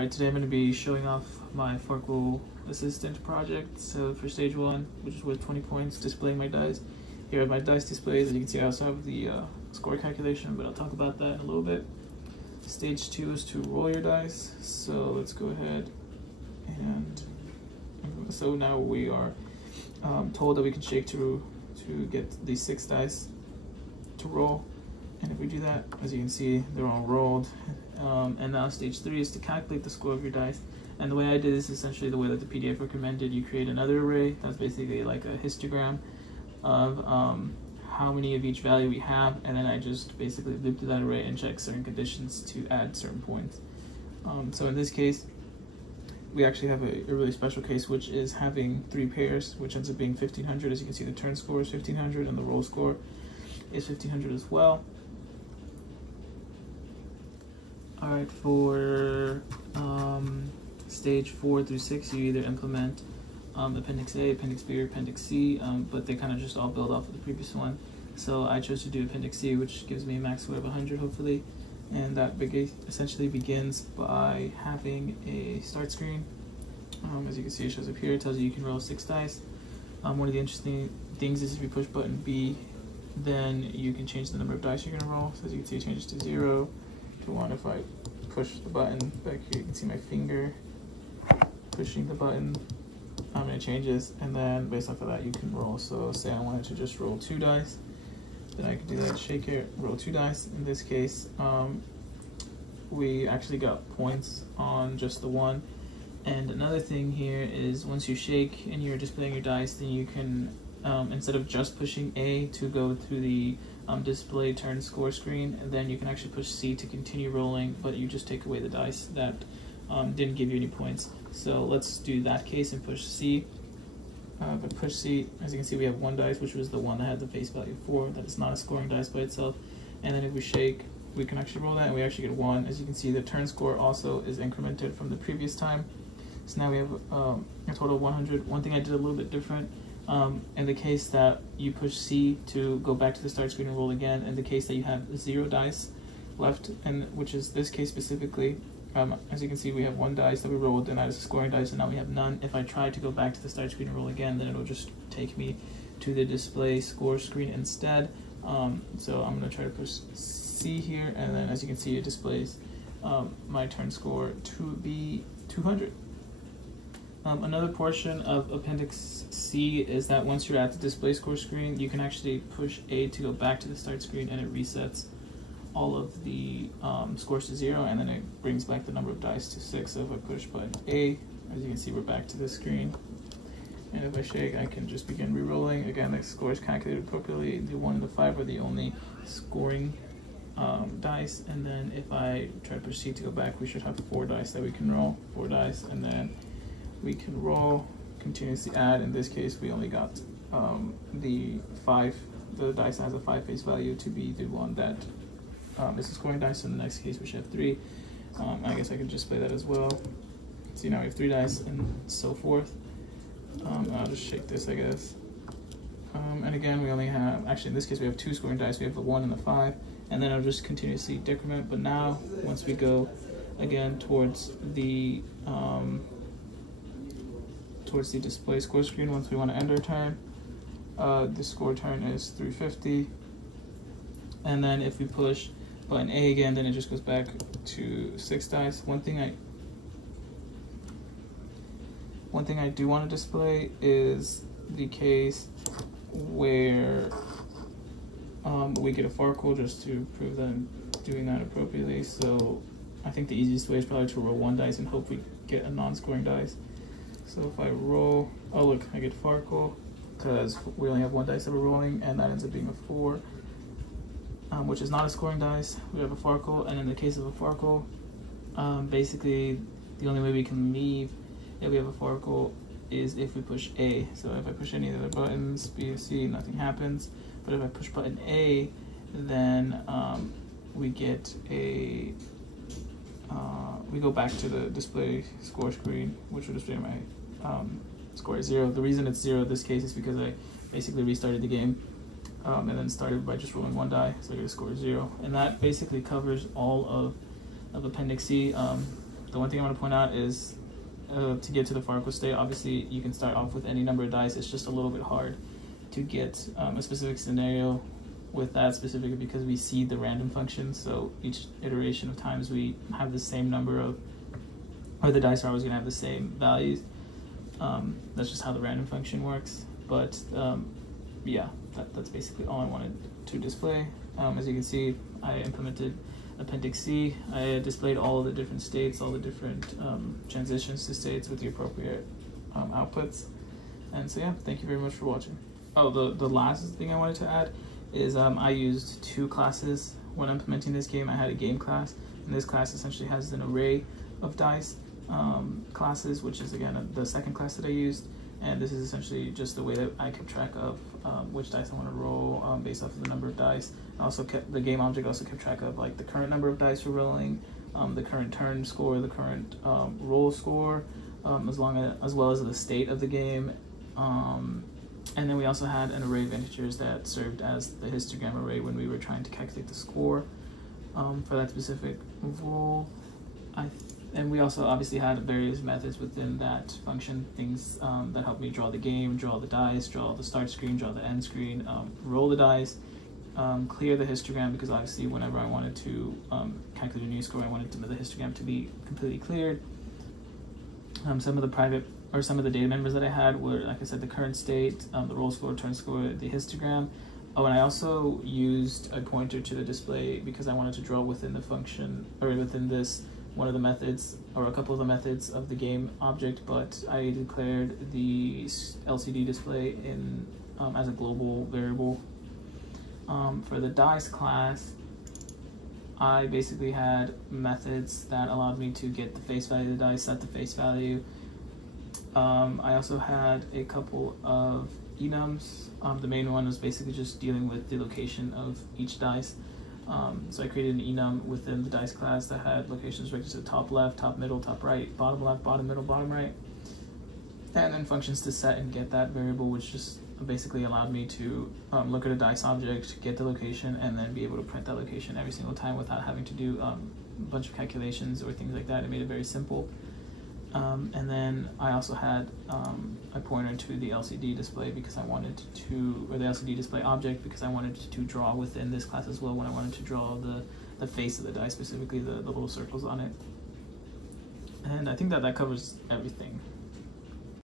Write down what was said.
Alright, today I'm going to be showing off my Farkle Assistant project. So for stage 1, which is worth 20 points, displaying my dice. Here are my dice displays. As you can see, I also have the score calculation, but I'll talk about that in a little bit. Stage 2 is to roll your dice. So let's go ahead and so now we are told that we can shake to get these 6 dice to roll. And if we do that, as you can see, they're all rolled. And now stage 3 is to calculate the score of your dice. And the way I did this is essentially the way that the PDF recommended. You create another array that's basically like a histogram of how many of each value we have, and then I just basically loop through that array and check certain conditions to add certain points. So in this case, we actually have a really special case, which is having 3 pairs, which ends up being 1500. As you can see, the turn score is 1500 and the roll score is 1500 as well. Alright, for stage 4 through 6, you either implement Appendix A, Appendix B, or Appendix C, but they kind of just all build off of the previous one. So I chose to do Appendix C, which gives me a max score of 100, hopefully. And that essentially begins by having a start screen. As you can see, it shows up here. It tells you can roll 6 dice. One of the interesting things is if you push button B, then you can change the number of dice you're going to roll. So as you can see, it changes to 0. To 1, if I push the button back here, you can see my finger pushing the button, it changes, and then based off of that you can roll. So say I wanted to just roll 2 dice, then I could do that, shake it, roll 2 dice. In this case, we actually got points on just the 1. And another thing here is once you shake and you're displaying your dice, then you can, instead of just pushing A to go through the display turn score screen, and then you can actually push C to continue rolling, but you just take away the dice that didn't give you any points. So let's do that case and push C. But push C, as you can see, we have 1 dice, which was the one that had the face value 4. That is not a scoring dice by itself. And then if we shake, we can actually roll that, and we actually get 1. As you can see, the turn score also is incremented from the previous time. So now we have a total of 100. One thing I did a little bit different, in the case that you push C to go back to the start screen and roll again, in the case that you have 0 dice left, and which is this case specifically, as you can see, we have 1 dice that we rolled, and that is a scoring dice, and now we have none. If I try to go back to the start screen and roll again, then it'll just take me to the display score screen instead. So I'm going to try to push C here, and then as you can see, it displays my turn score to be 200. Another portion of Appendix C is that once you're at the display score screen, you can actually push A to go back to the start screen, and it resets all of the scores to 0, and then it brings back the number of dice to 6. So if I push button A, as you can see, we're back to the screen. And if I shake, I can just begin re-rolling. Again, the score is calculated appropriately. The 1 and the 5 are the only scoring dice, and then if I try to push C to go back, we should have 4 dice that we can roll, 4 dice, and then we can roll, continuously add. In this case, we only got the 5, the dice that has a 5 face value to be the one that is a scoring dice. In the next case, we should have 3. I guess I could just play that as well. See, now we have 3 dice and so forth. I'll just shake this, I guess. And again, we only have, actually in this case, we have 2 scoring dice. We have the 1 and the 5, and then I'll just continuously decrement. But now, once we go again towards the display score screen, once we want to end our turn, the score turn is 350. And then if we push button A again, then it just goes back to 6 dice. One thing I do want to display is the case where we get a Farkle, just to prove that I'm doing that appropriately. So I think the easiest way is probably to roll 1 dice and hope we get a non-scoring dice. So if I roll, oh look, I get Farkle, because we only have 1 dice that we're rolling, and that ends up being a 4, which is not a scoring dice. We have a Farkle, and in the case of a Farkle, basically the only way we can leave if we have a Farkle is if we push A. So if I push any of the buttons, B, C, nothing happens. But if I push button A, then we get a we go back to the display score screen, which will display my score is 0. The reason it's 0 in this case is because I basically restarted the game and then started by just rolling 1 die, so I get a score of 0. And that basically covers all of Appendix C. The one thing I want to point out is to get to the Farquhar state, obviously you can start off with any number of dice. It's just a little bit hard to get a specific scenario with that specifically because we see the random function. So each iteration of times we have the same number of, or the dice are always going to have the same values. That's just how the random function works. But yeah, that's basically all I wanted to display. As you can see, I implemented Appendix C. I displayed all the different states, all the different transitions to states with the appropriate outputs. And so yeah, thank you very much for watching. Oh, the last thing I wanted to add is I used 2 classes when implementing this game. I had a game class, and this class essentially has an array of dice classes, which is again the second class that I used. And this is essentially just the way that I kept track of which dice I want to roll based off of the number of dice. I also kept the game object also kept track of like the current number of dice we're rolling, the current turn score, the current roll score, as well as the state of the game. And then we also had an array of integers that served as the histogram array when we were trying to calculate the score for that specific roll. And we also obviously had various methods within that function, things that helped me draw the game, draw the dice, draw the start screen, draw the end screen, roll the dice, clear the histogram, because obviously whenever I wanted to calculate a new score, I wanted the histogram to be completely cleared. Some of the data members that I had were, like I said, the current state, the roll score, turn score, the histogram. Oh, and I also used a pointer to the display because I wanted to draw within the function, or within this, one of the methods, or a couple of the methods of the game object, but I declared the LCD display in as a global variable. For the dice class, I basically had methods that allowed me to get the face value of the dice, set the face value. I also had a couple of enums. The main one was basically just dealing with the location of each dice. So I created an enum within the dice class that had locations right to the top left, top middle, top right, bottom left, bottom middle, bottom right. And then functions to set and get that variable, which just basically allowed me to look at a dice object, get the location, and then be able to print that location every single time without having to do a bunch of calculations or things like that. It made it very simple. And then I also had a pointer to the LCD display because I wanted to, or the LCD display object, because I wanted to draw within this class as well when I wanted to draw the face of the die, specifically the little circles on it. And I think that covers everything.